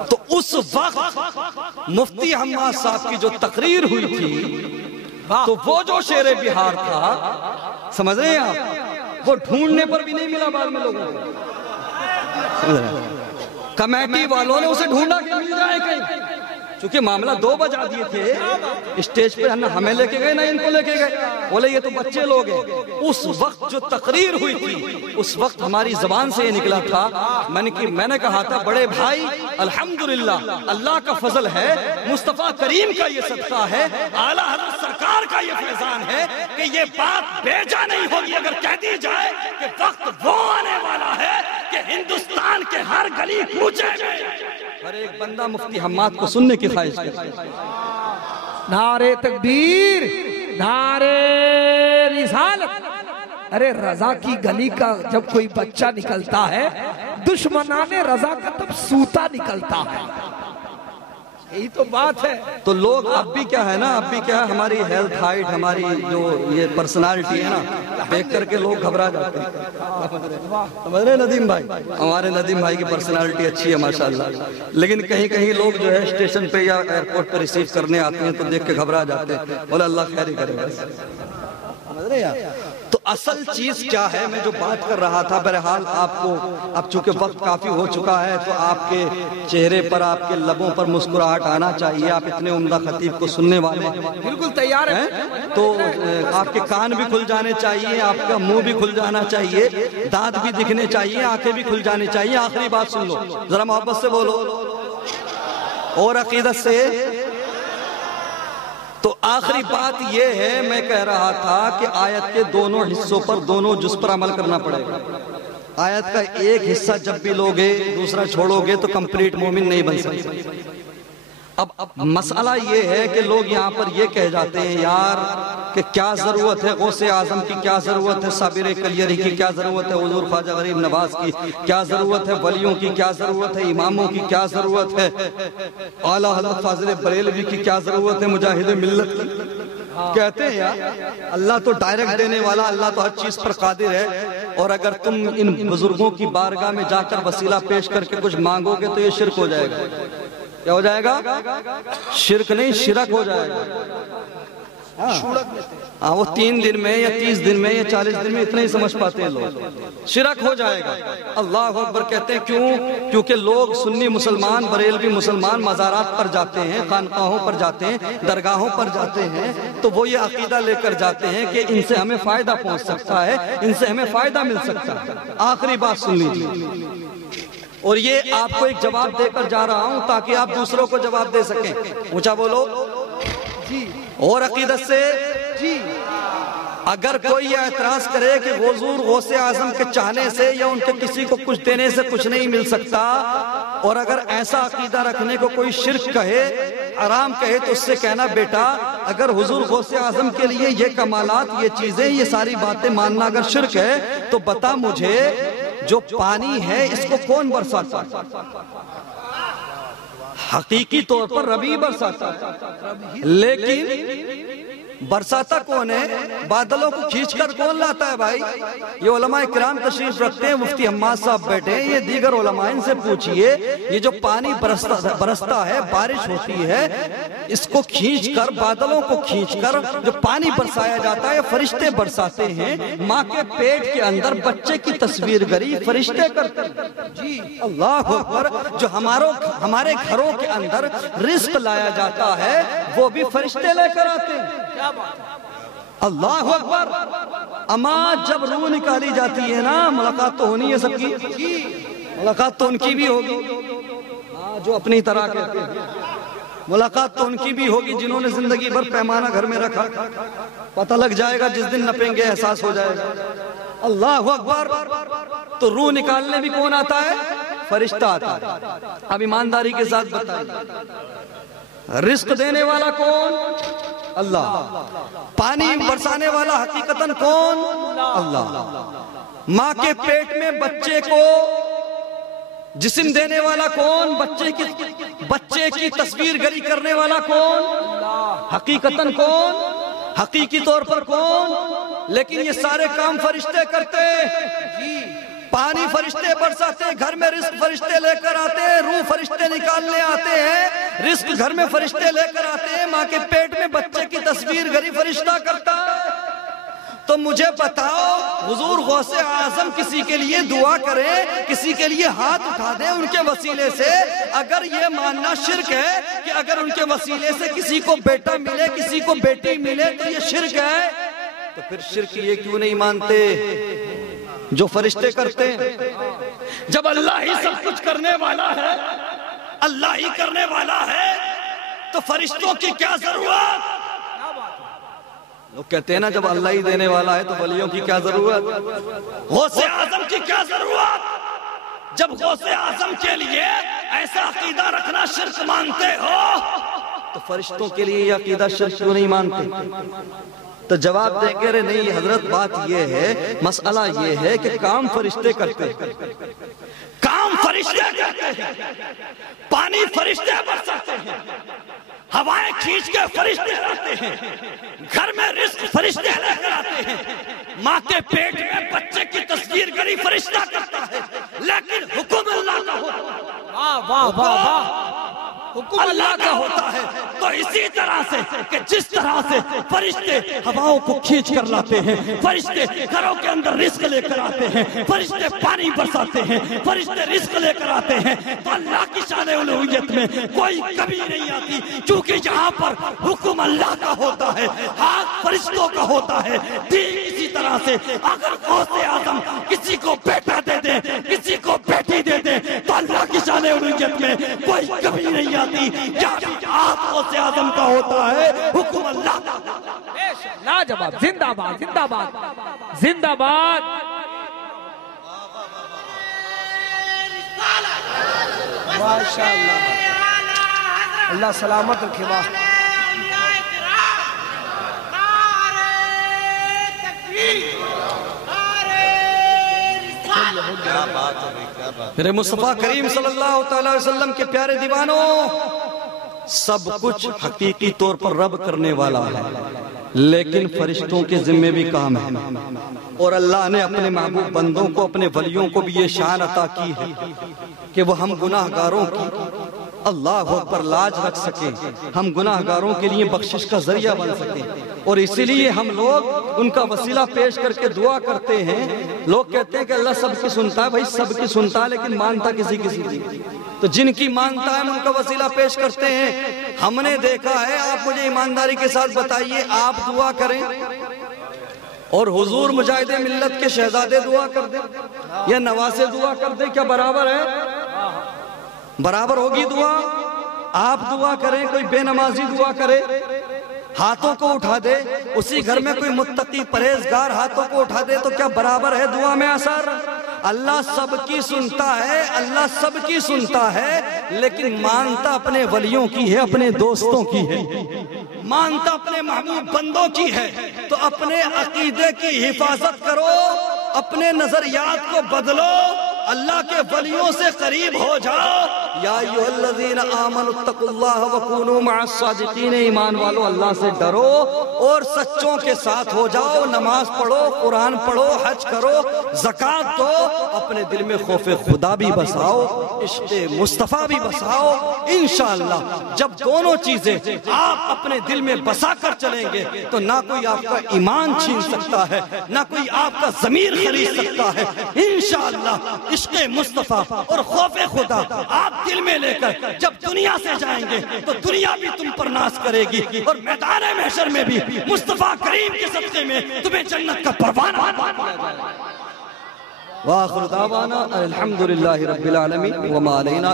تو اس وقت مفتی حماد صاحب کی جو تقریر ہوئی تھی تو وہ جو شیر بہار تھا سمجھ رہے ہیں آپ، وہ ڈھونڈنے پر بھی نہیں ملا بعد میں لوگوں کو، کمیٹی والوں نے اسے ڈھونڈا کہ مل جائے کہیں، چونکہ معاملہ 2 بجا دیے تھے اسٹیج پہ، نہ ہمیں لے کے گئے نہ ان کو لے کے گئے، بولے یہ تو بچے لوگ ہیں۔ اس وقت جو تقریر ہوئی تھی اس وقت ہماری زبان سے یہ نکلا تھا، میں نے کہا تھا بڑے بھائی الحمدللہ اللہ کا فضل ہے، مصطفیٰ کریم کا یہ صدقہ ہے، اعلیٰ حضرت سرکار کا یہ فیضان ہے کہ یہ بات بیجا نہیں ہوگی اگر کہہ دی جائے کہ وقت وہ آنے والا ہے کہ ہندوستان کے ہر گلی کوچے میں ہر ایک بندہ مفتی حماد کو سننے کی خواہش کرتا ہے۔ نعرہ تکبیر، نعرہ رسالت۔ ارے رضا کی گلی کا جب کوئی بچہ نکلتا ہے، دشمنان رضا کا تب سوتا نکلتا ہے، یہی تو بات ہے۔ تو لوگ اب بھی کیا ہے نا، اب بھی کیا ہے، ہماری ہیلتھ ہائٹ، ہماری جو یہ پرسنالٹی ہے نا، دیکھ کر کے لوگ گھبرا جاتے ہیں۔ سمجھ رہے ندیم بھائی، ہمارے ندیم بھائی کی پرسنالٹی اچھی ہے ماشاءاللہ، لیکن کہیں کہیں لوگ جو ہے اسٹیشن پہ یا ایئرپورٹ پہ ریسیو کرنے آتے ہیں تو دیکھ کے گھبرا جاتے ہیں، بولے اللہ خیر ہی کرے گا۔ سمجھ رہے ہیں؟ تو اصل چیز کیا ہے، میں جو بات کر رہا تھا، بہرحال آپ کو اب چونکہ وقت کافی ہو چکا ہے تو آپ کے چہرے پر، آپ کے لبوں پر مسکراہٹ آنا چاہیے، آپ اتنے عمدہ خطیب کو سننے والے بالکل تیار ہے، تو آپ کے کان بھی کھل جانے چاہیے، آپ کا منہ بھی کھل جانا چاہیے، دانت بھی دکھنے چاہیے، آنکھیں بھی کھل جانی چاہیے۔ آخری بات سن لو ذرا محبت سے بولو اور عقیدت سے۔ تو آخری بات یہ ہے، میں کہہ رہا تھا کہ آیت کے دونوں حصوں پر، دونوں جز پر عمل کرنا پڑے گا۔ آیت کا ایک حصہ جب بھی لوگے دوسرا چھوڑو گے تو کمپلیٹ مومن نہیں بن سکتے۔ اب مسئلہ یہ ہے کہ لوگ یہاں پر یہ کہہ جاتے ہیں یار کہ کیا ضرورت ہے غوث اعظم کی، کیا ضرورت ہے صابر کلیری کی، کیا ضرورت ہے حضور خواجہ غریب نواز کی، کیا ضرورت ہے ولیوں کی، کیا ضرورت ہے اماموں کی، کیا ضرورت ہے اعلیٰ حضرت فاضل بریلوی کی، کیا ضرورت ہے مجاہد ملت کی۔ کہتے ہیں یار اللہ تو ڈائریکٹ دینے والا، اللہ تو ہر چیز پر قادر ہے، اور اگر تم ان بزرگوں کی بارگاہ میں جا کر وسیلہ پیش کر کے کچھ مانگو گے تو یہ شرک ہو جائے گا۔ کیا ہو جائے گا؟ شرک نہیں، شرک ہو جائے گا۔ ہاں وہ 3 دن میں یا 30 دن میں یا 40 دن میں اتنا ہی سمجھ پاتے ہیں لوگ، شرک ہو جائے گا۔ اللہ اکبر کہتے ہیں کیوں؟ کیونکہ لوگ سنی مسلمان، بریلوی مسلمان مزارات پر جاتے ہیں، خانقاہوں پر جاتے ہیں، درگاہوں پر جاتے ہیں، تو وہ یہ عقیدہ لے کر جاتے ہیں کہ ان سے ہمیں فائدہ پہنچ سکتا ہے، ان سے ہمیں فائدہ مل سکتا ہے۔ آخری بات سن لیجیے، اور یہ آپ کو ایک جواب دے کر جا رہا ہوں تاکہ آپ دوسروں کو جواب دے سکیں۔ اونچا بولو اور عقیدت سے۔ اگر کوئی اعتراض کرے کہ حضور غوث اعظم کے چاہنے سے یا ان کے کسی کو کچھ دینے سے کچھ نہیں مل سکتا، اور اگر ایسا عقیدہ رکھنے کو کوئی شرک کہے، حرام کہے، تو اس سے کہنا بیٹا اگر حضور غوث اعظم کے لیے یہ کمالات، یہ چیزیں، یہ ساری باتیں ماننا اگر شرک ہے تو بتا مجھے جو پانی ہے اس کو کون برساتا ہے؟ حقیقی طور پر ربی برساتا ہے، لیکن برساتا کون ہے؟ بادلوں کو کھینچ کر کون لاتا ہے بھائی؟ یہ علماء کرام تشریف رکھتے ہیں، مفتی حماد صاحب بیٹھے ہیں، یہ دیگر علماء، ان سے پوچھئے یہ جو پانی برستا ہے، بارش ہوتی ہے، اس کو کھینچ کر، بادلوں کو کھینچ کر جو پانی برسایا جاتا ہے فرشتے برساتے ہیں۔ ماں کے پیٹ کے اندر بچے کی تصویر گری فرشتے کرتے ہیں۔ اللہ اکبر، جو ہمارے گھروں کے اندر رزق لایا جاتا ہے وہ بھی فرشتے لے کر آتے ہیں۔ اللہ اکبر۔ اما جب روح نکالی جاتی ہے نا، ملاقات تو ہونی ہے سب کی، ملاقات تو ان کی بھی ہوگی جو اپنی طرح کہتے ہیں، ملاقات تو ان کی بھی ہوگی جنہوں نے زندگی بھر پیمانہ گھر میں رکھا، پتہ لگ جائے گا جس دن نپیں گے احساس ہو جائے گا۔ اللہ اکبر۔ تو روح نکالنے بھی کون آتا ہے؟ فرشتہ آتا ہے۔ اب ایمانداری کے ساتھ بتائیے رزق دینے والا کون؟ اللہ۔ پانی برسانے والا حقیقتاً کون؟ اللہ۔ ماں کے پیٹ میں بچے کو جسم دینے والا کون؟ بچے کی تصویر گری کرنے والا کون؟ حقیقتاً کون؟ حقیقی طور پر کون؟ لیکن یہ سارے کام فرشتے کرتے۔ پانی فرشتے برساتے ہیں، گھر میں رزق فرشتے لے کر آتے ہیں، روح فرشتے نکالنے آتے ہیں، رزق گھر میں فرشتے لے کر آتے ہیں، ماں کے پیٹ میں بچے کی تصویر گری فرشتہ کرتا ہے۔ تو مجھے بتاؤ حضور غوث اعظم کسی کے لیے دعا کرے، کسی کے لیے ہاتھ اٹھا دے ان کے وسیلے سے، اگر یہ ماننا شرک ہے کہ اگر ان کے وسیلے سے کسی کو بیٹا ملے، کسی کو بیٹی ملے تو یہ شرک ہے، تو پھر شرک یہ کیوں نہیں مانتے جو فرشتے کرتے ہیں؟ جب اللہ ہی سب کچھ کرنے والا ہے، اللہ ہی کرنے والا ہے، تو فرشتوں کی کیا ضرورت؟ لوگ کہتے ہیں نا جب اللہ ہی دینے والا ہے تو ولیوں کی کیا ضرورت؟ غوث اعظم کی کیا ضرورت؟ جب غوث اعظم کے لیے ایسا عقیدہ رکھنا شرک مانتے ہو تو فرشتوں کے لیے یہ عقیدہ شرک کیوں نہیں مانتے؟ تو جواب دیں گے رہے نہیں حضرت، بات یہ ہے، مسئلہ یہ ہے کہ کام فرشتے کرتے ہیں، کام فرشتے کرتے ہیں، پانی فرشتے برساتے ہیں، ہوائیں کھینچ کے فرشتے آتے ہیں، گھر میں رزق فرشتے لے کر آتے ہیں، ماں کے پیٹ میں بچے کی تصویر گری فرشتہ کرتا ہے، لیکن حکم اللہ کا ہوتا ہے، حکم اللہ کا ہوتا ہے۔ تو اسی طرح سے کہ جس طرح سے فرشتے ہواؤں کو کھینچ کر لاتے ہیں، فرشتے گھروں کے اندر رزق لے کر آتے ہیں، فرشتے پانی برساتے ہیں، فرشتے رزق لے کر آتے ہیں، تو اللہ کی شان الوہیت میں کوئی کمی نہیں آتی، کیونکہ یہاں پر حکم اللہ کا ہوتا ہے، ہاتھ فرشتوں کا ہوتا ہے۔ ٹھیک اسی طرح سے اگر غوث اعظم کسی کو بیٹا دے دے، کسی کو بیٹی دے دے، تو اللہ کی شان الوہیت میں کوئی کمی نہیں آتی، ہاتھ غوث اعظم کا ہوتا ہے، حکم اللہ کا۔ لاجواب، زندہ باد، زندہ باد، زندہ باد۔ ماشاءاللہ، اللہ سلامت رکھے۔ میرے مصطفیٰ کریم صلی اللہ علیہ وسلم کے پیارے دیوانوں، سب کچھ حقیقی طور پر رب کرنے والا ہے، لیکن فرشتوں کے ذمہ بھی کام ہے، اور اللہ نے اپنے محبوب بندوں کو، اپنے ولیوں کو بھی یہ شان عطا کی ہے کہ وہ ہم گناہ گاروں کی اللہ اکبر لاج رکھ سکیں، ہم گناہ گاروں کے لیے بخشش کا ذریعہ بن سکیں، اور اسی لیے ہم لوگ ان کا وسیلہ پیش کر کے دعا کرتے ہیں۔ لوگ کہتے ہیں کہ اللہ سب کی سنتا ہے، بھائی سب کی سنتا ہے لیکن مانتا کسی کسی کی، تو جن کی مانتا ہے ہم ان کا وسیلہ پیش کرتے ہیں۔ ہم نے دیکھا ہے، آپ مجھے ایمانداری کے ساتھ بتائیے، آپ دعا کریں اور حضور مجاہد ملت کے شہزادے دعا کر دیں یا نواسے دعا کر دیں، کیا برابر ہے؟ برابر ہوگی دعا؟ آپ دعا کریں، کوئی بے نمازی دعا کرے، ہاتھوں کو اٹھا دے، اسی گھر میں کوئی متقی پرہیزگار ہاتھوں کو اٹھا دے، تو کیا برابر ہے دعا میں اثر؟ اللہ سب کی سنتا ہے، اللہ سب کی سنتا ہے، لیکن مانتا اپنے ولیوں کی ہے، اپنے دوستوں کی ہے، مانتا اپنے محبوب بندوں کی ہے۔ تو اپنے عقیدے کی حفاظت کرو، اپنے نظریات کو بدلو، اللہ کے ولیوں سے قریب ہو جاؤ۔ یا ایھا الذین آمنوا اتقوا اللہ وکونوا مع الصادقین، ایمان والو اللہ سے ڈرو اور سچوں کے ساتھ ہو جاؤ، نماز پڑھو، قرآن پڑھو، حج کرو، زکوٰۃ دو، اپنے دل میں خوف خدا بھی بساؤ، عشق مصطفیٰ بھی بساؤ۔ انشاءاللہ جب دونوں چیزیں آپ اپنے دل میں بسا کر چلیں گے تو نہ کوئی آپ کا ایمان چھین سکتا ہے، نہ کوئی آپ کا ضمیر خرید سکتا ہے۔ انشاءاللہ عشق مصطفیٰ اور خوف خدا آپ دل میں لے کر جب دنیا سے جائیں گے تو دنیا بھی تم پر ناز کرے گی، اور میدان محشر میں بھی مصطفیٰ کریم کے صدقے میں تمہیں جنت کا پروانہ۔ وآخر دعوانا الحمدللہ رب العالمین وما علینا